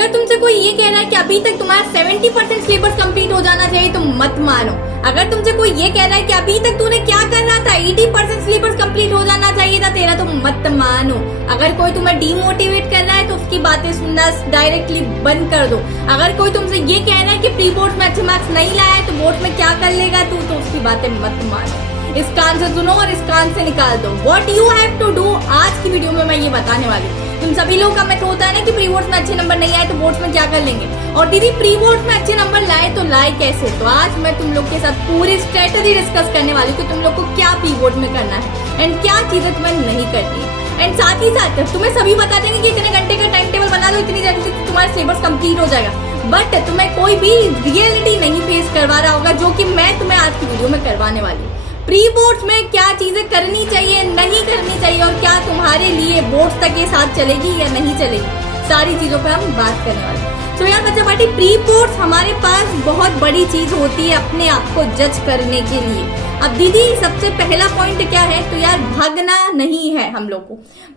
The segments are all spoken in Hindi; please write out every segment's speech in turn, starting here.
अगर तुमसे कोई ये कह रहा है कि अभी तक तुम्हारा 70% सिलेबस कंप्लीट हो जाना चाहिए तो मत मानो। अगर तुमसे कोई ये कह रहा है कि अभी तक तूने क्या कर रहा था, 80% सिलेबस कंप्लीट हो जाना चाहिए था तेरा, तो मत मानो। अगर कोई तुम्हें डीमोटिवेट कर रहा है तो उसकी बातें सुनना डायरेक्टली बंद कर दो। अगर कोई तुमसे ये कह रहा है कि प्री बोर्ड में अच्छे मार्क्स नहीं लाया है तो बोर्ड में क्या कर लेगा तू, तो उसकी बातें मत मानो। इस कान से सुनो और इस कान से निकाल दो। What you have to do, आज की वीडियो में मैं ये बताने वाली हूँ। तुम सभी लोग का मैथ होता है ना कि प्री बोर्ड्स में अच्छे नंबर नहीं आए तो बोर्ड्स में क्या कर लेंगे, और दीदी प्री बोर्ड्स में अच्छे नंबर लाए तो लाए कैसे। तो आज मैं तुम लोग के साथ पूरी स्ट्रेटेजी डिस्कस करने वाली हूँ कि तुम लोग को क्या प्री बोर्ड में करना है एंड क्या चीजें तुम्हें नहीं करनी है। एंड साथ ही साथ तुम्हें सभी बता देंगे कि इतने घंटे का टाइम टेबल बना दो, इतनी जल्दी तुम्हारा सिलेबस कंप्लीट हो जाएगा, बट तुम्हें कोई भी रियलिटी नहीं फेस करवा रहा होगा, जो कि मैं तुम्हें आज की वीडियो में करवाने वाली हूँ। प्री बोर्ड्स में क्या चीजें करनी चाहिए, नहीं करनी चाहिए, और क्या तुम्हारे लिए बोर्ड्स तक ये साथ चलेगी या नहीं चलेगी, सारी चीजों पर हम बात करने वाले हैं। तो यार बच्चा पार्टी, प्री बोर्ड्स हमारे पास बहुत बड़ी चीज होती है अपने आप को जज करने के लिए। अब दीदी सबसे पहला पॉइंट क्या है, तो यार भागना नहीं है। हम लोग को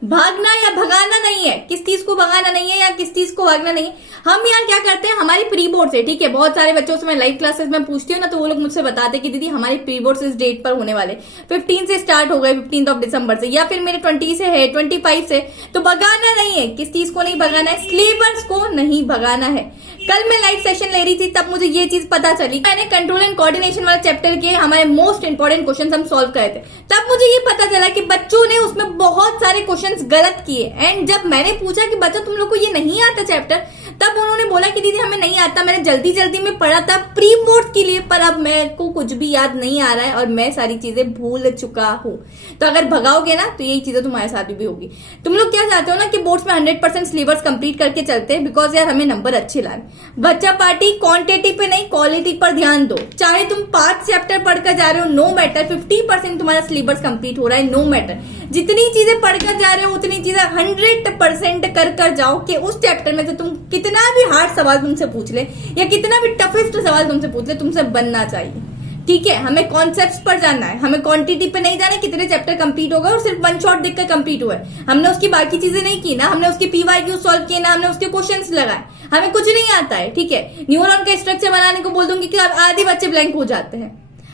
भागना या भगाना नहीं है, किस चीज को भगाना नहीं है या किस चीज को भागना नहीं है। हम यार क्या करते हैं, हमारी प्री बोर्ड से, ठीक है, बहुत सारे बच्चों से मैं लाइव क्लासेस में पूछती हूँ ना, तो वो लोग मुझसे बताते हैं कि दीदी हमारी प्री बोर्ड इस डेट पर होने वाले, 15 से स्टार्ट हो गए, 15 दिसंबर से, या फिर मेरे 20 से है, 25 से। तो भगाना नहीं है, किस चीज को नहीं भगाना है, सिलेबस को नहीं भगाना है। कल मैं लाइव सेशन ले रही थी तब मुझे ये चीज पता चली, मैंने कंट्रोल एंड कोऑर्डिनेशन वाला चैप्टर के हमारे मोस्ट इंपोर्टेंट क्वेश्चंस हम सॉल्व करे थे, तब मुझे ये पता चला कि बच्चों ने उसमें बहुत सारे क्वेश्चंस गलत किए। एंड जब मैंने पूछा कि बच्चों तुम लोग को ये नहीं आता चैप्टर, तब उन्होंने बोला कि दीदी हमें नहीं आता, मैंने जल्दी जल्दी में पढ़ा था प्री बोर्ड के लिए, पर अब मेरे को कुछ भी याद नहीं आ रहा है और मैं सारी चीजें भूल चुका हूँ। तो अगर भगाओगे ना तो यही चीजें तुम्हारे साथ भी होगी। तुम लोग क्या चाहते हो ना कि बोर्ड्स में 100% सिलेबस कंप्लीट करके चलते हैं, बिकॉज यार हमें नंबर अच्छे लाने। बच्चा पार्टी, क्वांटिटी पे नहीं क्वालिटी पर ध्यान दो। चाहे तुम 5 चैप्टर पढ़कर जा रहे हो, नो मैटर, 50% तुम्हारा सिलेबस कंप्लीट हो रहा है, नो मैटर। जितनी चीजें पढ़कर जा रहे हो उतनी चीजें 100% कर जाओ कि उस चैप्टर में से तुम कितना भी हार्ड सवाल तुमसे पूछ ले या कितना भी टफेस्ट सवाल तुमसे पूछ ले, तुमसे बनना चाहिए। ठीक है, हमें कॉन्सेप्ट्स पर जाना है, हमें क्वांटिटी पे नहीं जाना कितने चैप्टर कंप्लीट होगा और सिर्फ वन शॉट देखकर कंप्लीट हुआ है। हमने उसकी बाकी चीजें नहीं की ना, हमने उसके पीवाईक्यू सॉल्व किए ना, हमने उसके क्वेश्चंस लगाए, हमें कुछ नहीं आता है। ठीक है, न्यूरॉन का स्ट्रक्चर बनाने को बोल दूंगी कि आधे बच्चे ब्लैंक हो जाते हैं।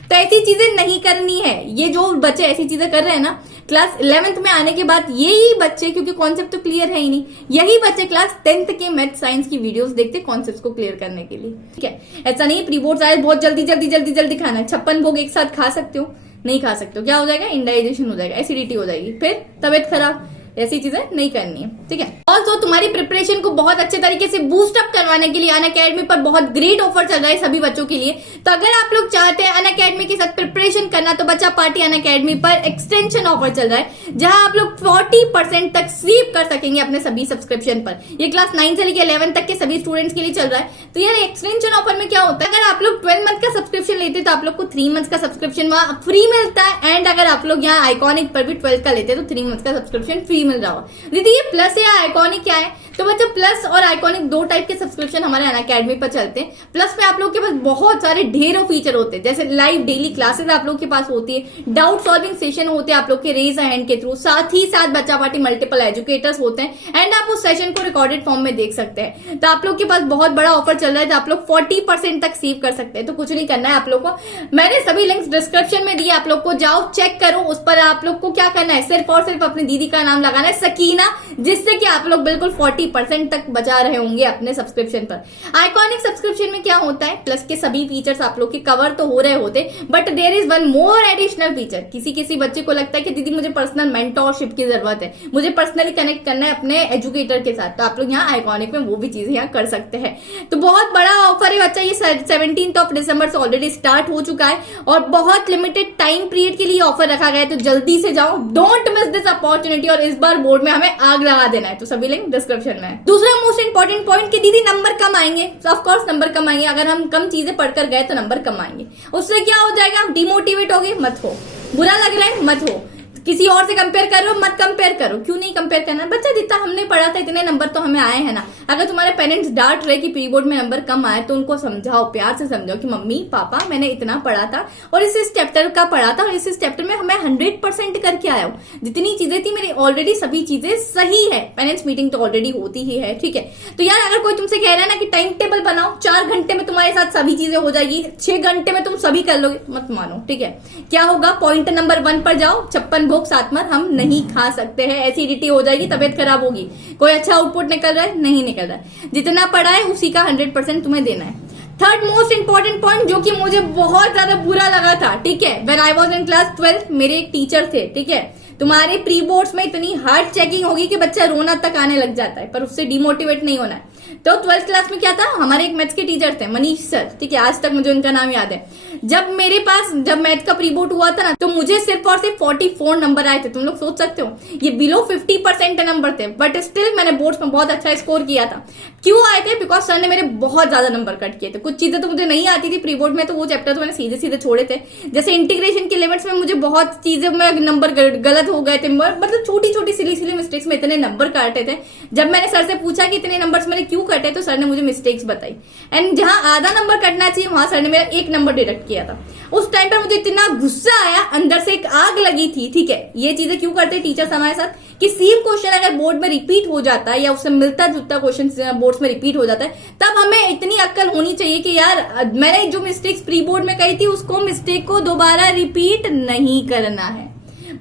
तो ऐसी चीजें नहीं करनी है। ये जो बच्चे ऐसी चीजें कर रहे हैं ना, क्लास 11th में आने के बाद यही बच्चे, क्योंकि कॉन्सेप्ट तो क्लियर है ही नहीं, यही बच्चे क्लास 10th के मैथ साइंस की वीडियोस देखते कॉन्सेप्ट को क्लियर करने के लिए। ठीक है, ऐसा नहीं प्री बोर्ड आए बहुत जल्दी जल्दी जल्दी जल्दी खाना है। 56 भोग एक साथ खा सकते हो, नहीं खा सकते हो, क्या हो जाएगा, इंडाइजेशन हो जाएगा, एसिडिटी हो जाएगी, फिर तबियत खराब, ऐसी चीजें नहीं करनी है। ठीक है, और तो तुम्हारी प्रिपरेशन को बहुत अच्छे तरीके से बूस्ट अप करवाने के लिए अनअकैडमी पर बहुत ग्रेट ऑफर चल रहा है सभी बच्चों के लिए। तो अगर आप लोग चाहते हैं अनअकैडमी के साथ प्रिपरेशन करना, तो बच्चा पार्टी अनअकैडमी पर एक्सटेंशन ऑफर चल रहा है, जहां आप लोग 40% तक स्वीप कर सकेंगे अपने सभी सब्सक्रिप्शन पर। ये क्लास 9 से लेकर 11 तक के सभी स्टूडेंट्स के लिए चल रहा है। तो यार एक्सटेंशन ऑफर में क्या होता है, अगर आप लोग 12 मंथ का सब्सक्रिप्शन लेते तो आप लोग को 3 मंथ का सब्सक्रिप्शन वहां फ्री मिलता है, एंड अगर आप लोग यहाँ आइकॉनिक पर भी 12 का लेते तो 3 मंथ का सब्सक्रिप्शन फ्री मिल रहा हो। दीदी ये प्लस या आइकॉनिक क्या है, तो बच्चों प्लस और आइकॉनिक 2 टाइप के सब्सक्रिप्शन हमारे अनअकैडमी पर चलते हैं। प्लस में आप लोग के पास बहुत सारे ढेरों फीचर होते हैं, जैसे लाइव डेली क्लासेस आप लोग के पास होती है, डाउट सॉल्विंग सेशन होते हैं आप लोग के रेज हैंड के थ्रू, साथ ही साथ बच्चा पार्टी मल्टीपल एजुकेटर्स होते हैं, एंड आप उस सेशन को रिकॉर्डेड फॉर्म में देख सकते हैं। तो आप लोग के पास बहुत बड़ा ऑफर चल रहा है, तो आप लोग 40% तक सेव कर सकते हैं। तो कुछ नहीं करना है आप लोग को, मैंने सभी लिंक्स डिस्क्रिप्शन में दिए, आप लोग को जाओ चेक करो। उस पर आप लोग को क्या करना है, सिर्फ और सिर्फ अपनी दीदी का नाम लगाना है, सकीना, जिससे कि आप लोग बिल्कुल 40% तक बचा रहे होंगे अपने सब्सक्रिप्शन पर। आइकॉनिक सब्सक्रिप्शन में क्या होता है, प्लस के सभी फीचर्स आप लोग के कवर तो हो रहे होते, but there is one more additional feature. किसी बच्चे को लगता है कि दीदी मुझे पर्सनल मेंटोरशिप की जरूरत है, मुझे पर्सनली कनेक्ट करना है अपने एजुकेटर के साथ, तो आप लोग यहाँ आइकॉनिक में वो भी चीजें यहाँ कर सकते हैं। तो बहुत बड़ा ऑफर है बच्चा, ये 17 दिसंबर से ऑलरेडी स्टार्ट हो चुका है और बहुत लिमिटेड टाइम पीरियड के लिए ऑफर रखा गया है। तो जल्दी से जाओ, डोंट मिस दिस अपॉर्चुनिटी, और इस बार बोर्ड में हमें आग लगा देना है। तो सभी लिंक डिस्क्रिप्शन में है। दूसरा मोस्ट इंपॉर्टेंट पॉइंट कि दीदी नंबर कम आएंगे, ऑफ कोर्स नंबर कम आएंगे, अगर हम कम चीजें पढ़कर गए तो नंबर कम आएंगे। उससे क्या हो जाएगा, डिमोटिवेट हो गए, मत हो, बुरा लग रहा है मत हो, किसी और से कंपेयर करो मत कंपेयर करो। क्यों नहीं कंपेयर करना, बच्चा जितना हमने पढ़ा था इतने नंबर तो हमें आए हैं ना। अगर तुम्हारे पेरेंट्स डांट रहे कि प्री बोर्ड में नंबर कम आए तो उनको समझाओ, प्यार से समझाओ कि मम्मी पापा मैंने इतना पढ़ा था और इस चैप्टर का पढ़ा था और इस चैप्टर में हमें 100% करके आया हूँ। जितनी चीजें थी मेरी ऑलरेडी सभी चीजें सही है। पेरेंट्स मीटिंग तो ऑलरेडी होती ही है, ठीक है। तो यार अगर कोई तुमसे कह रहा है ना कि टाइम टेबल बनाओ, 4 घंटे में तुम्हारे साथ सभी चीजें हो जाएगी, 6 घंटे में तुम सभी कर लोगे, मत मानो, ठीक है। क्या होगा, पॉइंट नंबर 1 पर जाओ, 56 भोग 7 मर हम नहीं खा सकते हैं, एसिडिटी हो जाएगी, तबियत खराब होगी। कोई अच्छा आउटपुट निकल रहा है, नहीं निकल रहा है। जितना पढ़ा है उसी का 100% तुम्हें देना है। थर्ड मोस्ट इंपॉर्टेंट पॉइंट जो कि मुझे बहुत ज्यादा बुरा लगा था, ठीक है, when I was in class 12, मेरे एक टीचर थे, ठीक है। तुम्हारे प्री बोर्ड्स में इतनी हार्ड चेकिंग होगी कि बच्चा रोना तक आने लग जाता है, पर उससे डिमोटिवेट नहीं होना है। तो 12th क्लास में क्या था, हमारे एक मैथ्स के टीचर थे, मनीष सर, ठीक है, आज तक मुझे उनका नाम याद है। जब मेरे पास मैथ का प्री बोर्ड हुआ था ना, तो मुझे सिर्फ और सिर्फ 44 नंबर आए थे। तुम लोग सोच सकते हो, ये बिलो 50% नंबर थे, बट स्टिल मैंने बोर्ड्स में बहुत अच्छा स्कोर किया था। क्यों आए थे, बिकॉज सर ने मेरे बहुत ज्यादा नंबर कट किए थे। कुछ चीजें तो मुझे नहीं आती थी प्री बोर्ड में, तो वो चैप्टर तो मैंने सीधे सीधे छोड़े थे। जैसे इंटीग्रेशन के लिमिट्स में मुझे बहुत चीजें में नंबर गलत हो गए थे, मतलब छोटी छोटी सिली मिस्टेक्स में इतने नंबर काटे थे। जब मैंने सर से पूछा कि इतने नंबर्स मैंने क्यों कटे, तो सर ने मुझे मिस्टेक्स बताई, एंड जहां आधा नंबर कटना चाहिए वहां सर ने मेरा 1 नंबर डिडक्ट किया था। उस टाइम पर मुझे इतना गुस्सा आया, अंदर से एक आग लगी थी, ठीक है। ये चीजें क्यों करते टीचर्स हमारे साथ कि सेम क्वेश्चन अगर बोर्ड में रिपीट हो जाता है या उससे मिलता जुलता क्वेश्चन बोर्ड्स में रिपीट हो जाता है, तब हमें इतनी अक्ल होनी चाहिए कि यार मैंने जो मिस्टेक्स प्री बोर्ड में कही थी उसको मिस्टेक को दोबारा रिपीट नहीं करना है।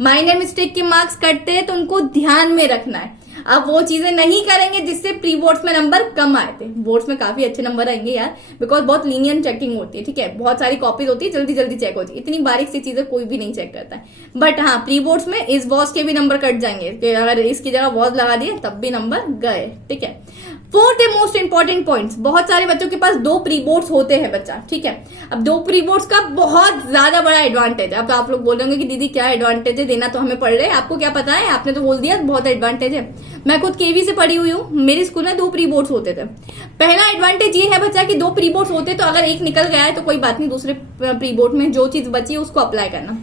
माइनर मिस्टेक के मार्क्स कटते हैं तो उनको ध्यान में रखना है। अब वो चीजें नहीं करेंगे जिससे प्री बोर्ड्स में नंबर कम आए थे। बोर्ड्स में काफी अच्छे नंबर आएंगे यार, बिकॉज बहुत लीनियंट चेकिंग होती है, ठीक है। बहुत सारी कॉपीज होती है, जल्दी जल्दी चेक होती है, इतनी बारीक सी चीजें कोई भी नहीं चेक करता है। बट हाँ, प्री बोर्ड्स में इस वॉज के भी नंबर कट जाएंगे कि अगर इसकी जगह वॉज लगा दिए तब भी नंबर गए, ठीक है। फोर्थ है मोस्ट इंपॉर्टेंट पॉइंट्स, बहुत सारे बच्चों के पास 2 प्री बोर्ड्स होते हैं बच्चा, ठीक है। अब 2 प्री बोर्ड्स का बहुत ज्यादा बड़ा एडवांटेज है। अब आप लोग बोलेंगे कि दीदी क्या एडवांटेज है, देना तो हमें पड़ रहा है, आपको क्या पता है, आपने तो बोल दिया बहुत एडवांटेज है। मैं खुद केवी से पढ़ी हुई हूँ, मेरे स्कूल में 2 प्री बोर्ड्स होते थे। पहला एडवांटेज ये है बच्चा कि 2 प्री बोर्ड्स होते तो अगर एक निकल गया है तो कोई बात नहीं, दूसरे प्री बोर्ड में जो चीज बची है उसको अप्लाई करना,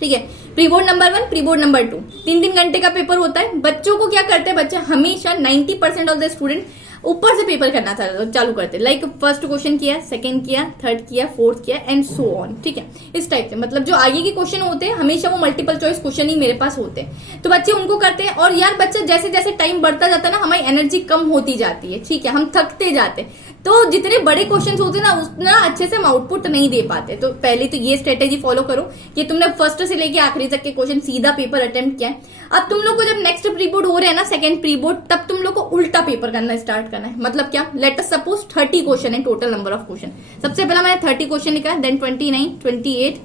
ठीक है। Pre board number 1, pre board number 2, 3 घंटे का पेपर होता है। बच्चों को क्या करते हैं, बच्चे हमेशा 90% ऑफ द स्टूडेंट ऊपर से पेपर करना चालू करते, लाइक फर्स्ट क्वेश्चन किया, सेकंड किया, थर्ड किया, फोर्थ किया एंड सो ऑन, ठीक है। इस टाइप से, मतलब जो आगे के क्वेश्चन होते हैं हमेशा वो मल्टीपल चॉइस क्वेश्चन ही मेरे पास होते हैं, तो बच्चे उनको करते हैं। और यार बच्चा जैसे जैसे टाइम बढ़ता जाता है ना, हमारी एनर्जी कम होती जाती है, ठीक है, हम थकते जाते हैं। तो जितने बड़े क्वेश्चन होते हैं ना, उतना अच्छे से हम आउटपुट नहीं दे पाते। तो पहले तो ये स्ट्रेटेजी फॉलो करो कि तुमने फर्स्ट से लेके आखिरी तक के क्वेश्चन सीधा पेपर अटेम्प्ट किया है। अब तुम लोग को जब नेक्स्ट प्री बोर्ड हो रहे हैं ना, सेकंड प्री बोर्ड, तब तुम लोग को उल्टा पेपर करना स्टार्ट करना है। मतलब क्या, लेट अस सपोज 30 क्वेश्चन है टोटल नंबर ऑफ क्वेश्चन। सबसे पहला मैंने 30 क्वेश्चन लिखा, देन 29, 28,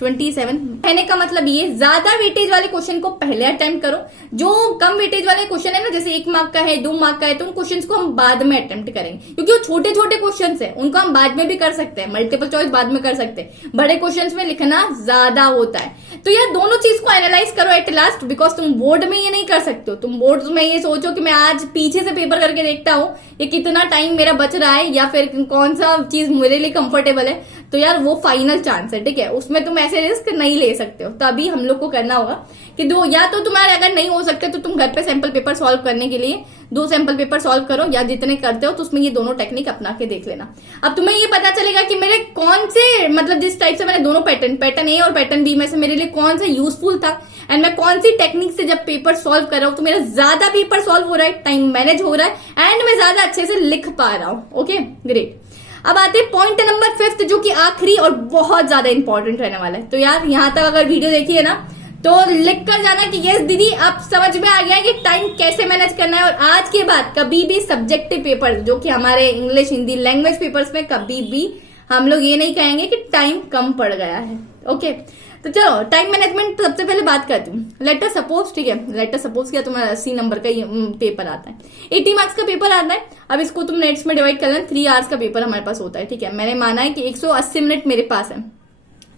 27। कहने का मतलब ये, ज्यादा वेटेज वाले क्वेश्चन को पहले अटेम्प्ट करो। जो कम वेटेज वाले क्वेश्चन है ना, जैसे 1 मार्क का है, 2 मार्क का है, तो उन क्वेश्चंस को हम बाद में अटेम्प्ट करेंगे, क्योंकि वो छोटे छोटे क्वेश्चन है, उनको हम बाद में भी कर सकते हैं, मल्टीपल चॉइस बाद में कर सकते हैं। बड़े क्वेश्चन में लिखना ज्यादा होता है। तो यार दोनों चीज को एनालाइज करो एट लास्ट, बिकॉज तुम बोर्ड में ये नहीं कर सकते हो। तुम बोर्ड में ये सोचो कि मैं आज पीछे से पेपर करके देखता हूँ ये कितना टाइम मेरा बच रहा है, या फिर कौन सा चीज मेरे लिए कंफर्टेबल है, तो यार वो फाइनल चांस है, ठीक है। उसमें तुम ऐसे रिस्क नहीं ले सकते हो। तभी हम लोग को करना होगा कि या तो तुम्हारे अगर नहीं हो सकते तो तुम घर पे सैंपल पेपर सॉल्व करने के लिए 2 सैंपल पेपर सॉल्व करो, या जितने करते हो तो उसमें ये दोनों टेक्निक अपना के देख लेना। अब तुम्हें ये पता चलेगा कि मेरे कौन से, मतलब जिस टाइप से मैंने दोनों पैटर्न ए और पैटर्न बी में से मेरे लिए कौन सा यूजफुल था, एंड मैं कौन सी टेक्निक से जब पेपर सॉल्व कर रहा हूं तो मेरा ज्यादा पेपर सॉल्व हो रहा है, टाइम मैनेज हो रहा है, एंड मैं ज्यादा अच्छे से लिख पा रहा हूं। Okay great. अब आते हैं पॉइंट नंबर 5, जो कि आखिरी और बहुत ज्यादा इंपॉर्टेंट रहने वाला है। तो यार यहां तक अगर वीडियो देखी है ना, तो लिख कर जाना कि यस दीदी आप समझ में आ गया कि टाइम कैसे मैनेज करना है। और आज के बाद कभी भी सब्जेक्टिव पेपर, जो कि हमारे इंग्लिश हिंदी लैंग्वेज पेपर्स में, कभी भी हम लोग ये नहीं कहेंगे कि टाइम कम पड़ गया है। ओके, तो चलो टाइम मैनेजमेंट सबसे पहले बात करती हूँ। लेटर सपोज, ठीक है, लेटर सपोज किया तुम्हारा 80 नंबर का पेपर आता है, 80 मार्क्स का पेपर आता है। अब इसको तुम नेट्स में डिवाइड कर लेना, 3 आवर्स का पेपर हमारे पास होता है, ठीक है। मैंने माना है कि 180 मिनट मेरे पास है,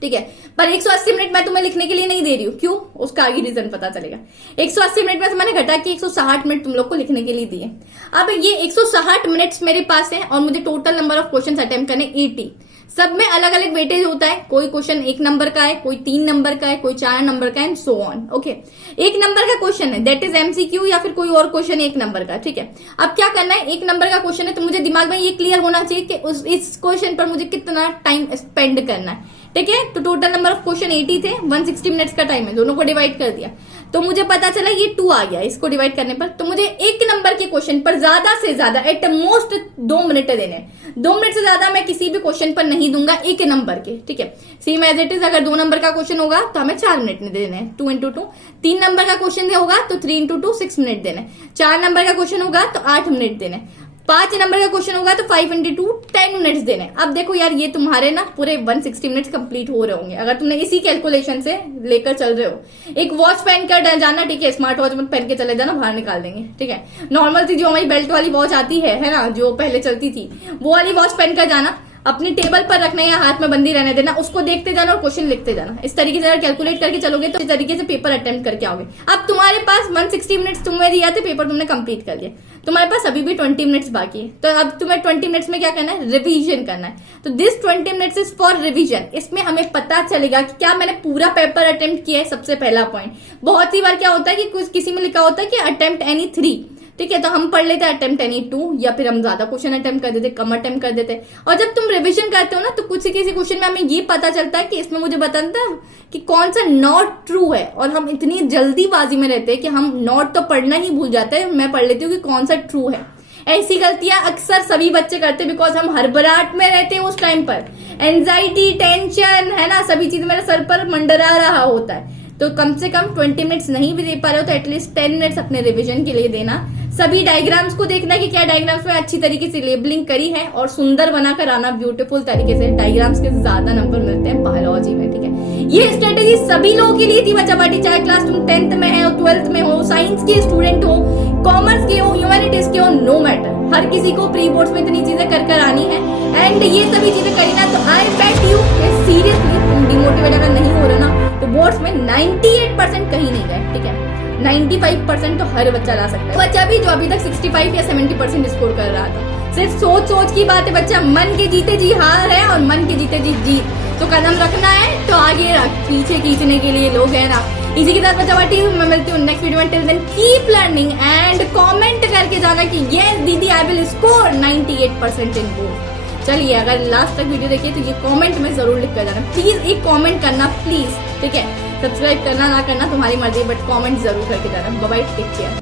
ठीक है, पर 180 मिनट मैं तुम्हें लिखने के लिए नहीं दे रही हूँ। क्यों, उसका आगे रीजन पता चलेगा। 180 मिनट में से मैंने घटा के 160 मिनट तुम लोग को लिखने के लिए दिए। अब ये 160 मिनट्स मेरे पास है और मुझे total number of questions attempt करने 80। सब में अलग अलग वेटेज होता है, कोई क्वेश्चन 1 नंबर का है, कोई 3 नंबर का है, कोई 4 नंबर का है and so on. Okay, 1 number का क्वेश्चन है दैट इज एमसीक्यू या फिर कोई और क्वेश्चन 1 नंबर का, ठीक है। अब क्या करना है, 1 नंबर का क्वेश्चन है तो मुझे दिमाग में ये क्लियर होना चाहिए कि इस क्वेश्चन पर मुझे कितना टाइम स्पेंड करना है, ठीक है। तो टोटल नंबर ऑफ क्वेश्चन 80 थे, 160 मिनट्स का टाइम है, दोनों को डिवाइड कर दिया तो मुझे पता चला ये 2 आ गया इसको डिवाइड करने पर। तो मुझे 1 नंबर के क्वेश्चन पर ज्यादा से ज्यादा एट मोस्ट 2 मिनट देने हैं। 2 मिनट से ज्यादा मैं किसी भी क्वेश्चन पर नहीं दूंगा 1 नंबर के, ठीक है। सेम एज इट इज, अगर 2 नंबर का क्वेश्चन होगा तो हमें 4 मिनट देने हैं, 2 into 2। 3 नंबर का क्वेश्चन होगा तो 3 into 2 6 मिनट देने। 4 नंबर का क्वेश्चन होगा तो 8 मिनट देने। 5 नंबर का क्वेश्चन होगा तो 5 into 2 10 मिनट्स देने। अब देखो यार, ये तुम्हारे ना पूरे 160 मिनट्स कंप्लीट हो रहे होंगे अगर तुमने इसी कैलकुलेशन से लेकर चल रहे हो। एक वॉच पहन कर जाना, ठीक है, स्मार्ट वॉच मत पहन के चले जाना, बाहर निकाल देंगे, ठीक है। नॉर्मल थी जो हमारी बेल्ट वाली वॉच आती है ना, जो पहले चलती थी, वो वाली वॉच पहन कर जाना, अपनी टेबल पर रखना या हाथ में बंदी रहने देना, उसको देखते जाना और क्वेश्चन लिखते जाना। इस तरीके से अगर कैलकुलेट करके चलोगे तो इस तरीके से पेपर अटेम्प्ट करके आओगे। अब तुम्हारे पास 160 मिनट्स तुम्हें दिया थे, पेपर तुमने कंप्लीट कर लिया, तुम्हारे पास अभी भी 20 मिनट्स बाकी है। तो अब तुम्हें 20 मिनट्स में क्या करना है, रिवीजन करना है। तो this 20 minutes is for revision. इसमें हमें पता चलेगा कि क्या मैंने पूरा पेपर अटेम्प्ट किया है, सबसे पहला पॉइंट। बहुत सी बार क्या होता है कि कुछ किसी में लिखा होता है कि अटेम्प्ट एनी 3, ठीक है, तो हम पढ़ लेते हैं अटेम्प्ट एनी 2, या फिर हम ज्यादा क्वेश्चन अटेम्प्ट कर देते, कम अटेम्प्ट कर देते। और जब तुम रिवीजन करते हो ना तो कुछ किसी क्वेश्चन में हमें ये पता चलता है कि इसमें मुझे बताता है कि कौन सा नॉट ट्रू है, और हम इतनी जल्दीबाजी में रहते हैं कि हम नॉट तो पढ़ना ही भूल जाते हैं। मैं पढ़ लेती हूँ कि कौन सा ट्रू है। ऐसी गलतियां अक्सर सभी बच्चे करते हैं बिकॉज हम हड़बड़ाहट में रहते हैं उस टाइम पर, एंजाइटी, टेंशन, है ना, सभी चीज मेरे सर पर मंडरा रहा होता है। तो कम से कम 20 मिनट्स नहीं भी दे पा रहे हो तो एटलीस्ट 10 मिनट्स अपने रिवीजन के लिए देना। सभी डायग्राम्स को देखना कि क्या डायग्राम्स में अच्छी तरीके से लेबलिंग करी है, और सुंदर बनाकर आना ब्यूटीफुल तरीके से। डायग्राम्स के ज्यादा नंबर मिलते हैं बायोलॉजी में, ठीक है। ये स्ट्रेटेजी सभी लोगों के लिए थी बच्चा पार्टी, चाहे क्लास तुम 10th में है, 12th में हो, साइंस के स्टूडेंट हो, कॉमर्स के हो, ह्यूमैनिटीज के हो, नो मैटर, हर किसी को प्री बोर्ड्स में इतनी चीजें कर आनी है। एंड ये सभी चीजें करी ना तो आई बेट यू सीरियसली तुम डिमोटिवेट अगर नहीं हो रहे ना तो बोर्ड्स में 98% कहीं नहीं गए, ठीक है। 95% तो हर बच्चा ला सकता है। बच्चा भी जो अभी तक 65 या 70% स्कोर कर रहा था, सिर्फ सोच सोच की बात है बच्चा। मन के जीते जी हार है और मन के जीते जी जीत। तो कदम रखना है तो आगे रख, पीछे खींचने के लिए लोग हैं ना। इसी के साथ बच्चा पार्टी मैं मिलती हूँ नेक्स्ट वीडियो में। Till then keep learning and comment करके जाना कि यस दीदी I will score 98% in board. चलिए, अगर लास्ट तक वीडियो देखिए तो ये कमेंट में जरूर लिख कर जाना, प्लीज एक कमेंट करना प्लीज, ठीक है। सब्सक्राइब करना ना करना तुम्हारी मर्जी, बट कमेंट जरूर करके जाना। Bye bye, take care.